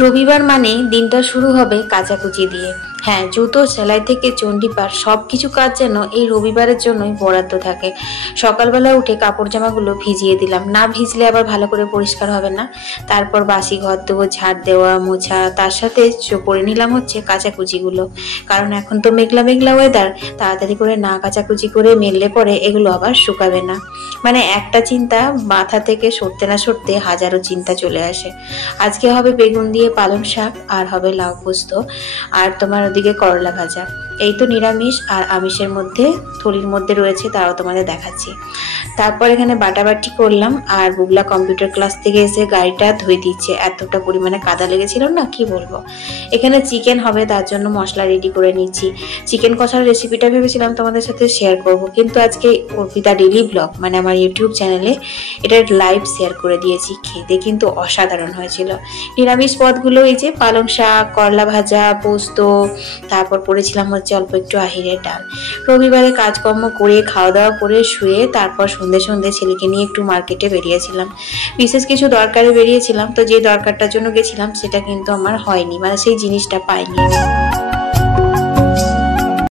রবিবার মানেই দিনটা শুরু হবে কাচাকুচি দিয়ে। হ্যাঁ, জুতো সেলাই থেকে চণ্ডীপাঠ সবকিছু কাজ যেন এই রবিবারের জন্যই বরাদ্দ থাকে। সকালবেলা উঠে কাপড় জামাগুলো ভিজিয়ে দিলাম, না ভিজলে আবার ভালো করে পরিষ্কার হবে না। তারপর বাসি ঘর দেবো, ঝাড় দেওয়া, মোছা, তার সাথে করে নিলাম হচ্ছে কাচাকুচিগুলো। কারণ এখন তো মেঘলা মেঘলা ওয়েদার, তাড়াতাড়ি করে না কাচাকুচি করে মেললে পরে এগুলো আবার শুকাবে না। মানে একটা চিন্তা মাথা থেকে সরতে না সরতে হাজারো চিন্তা চলে আসে। আজকে হবে বেগুন দিয়ে পালং শাক, আর হবে লাউ পোস্ত, আর তোমার ওদিকে করলা ভাজা। এই তো নিরামিষ। আর আমিষের মধ্যে থলির মধ্যে রয়েছে, তারাও তোমাদের দেখাচ্ছি। তারপর এখানে বাটাবাটি করলাম, আর বুগলা কম্পিউটার ক্লাস থেকে এসে গাড়িটা ধুয়ে দিচ্ছে, এতটা পরিমাণে কাদা লেগেছিল না কি বলবো। এখানে চিকেন হবে, তার জন্য মশলা রেডি করে নিচ্ছি। চিকেন কষার রেসিপিটা ভেবেছিলাম তোমাদের সাথে শেয়ার করব, কিন্তু আজকে অর্পিতা ডেইলি ব্লগ মানে আমার ইউটিউব চ্যানেলে এটার লাইভ শেয়ার করে দিয়েছি। খেতে কিন্তু অসাধারণ হয়েছিল। নিরামিষ পদগুলো এই যে পালং শাক, করলা ভাজা, পোস্ত, তারপর করেছিলাম হচ্ছে অল্প একটু আহিরের ডাল। রবিবারে কাজকর্ম করে খাওয়া দাওয়া করে শুয়ে তারপর সন্ধে সন্ধে ছেলেকে নিয়ে একটু মার্কেটে বেরিয়েছিলাম। বিশেষ কিছু দরকারে বেরিয়েছিলাম, তো যে দরকারটার জন্য গেছিলাম সেটা কিন্তু আমার হয়নি, মানে সেই জিনিসটা পাইনি।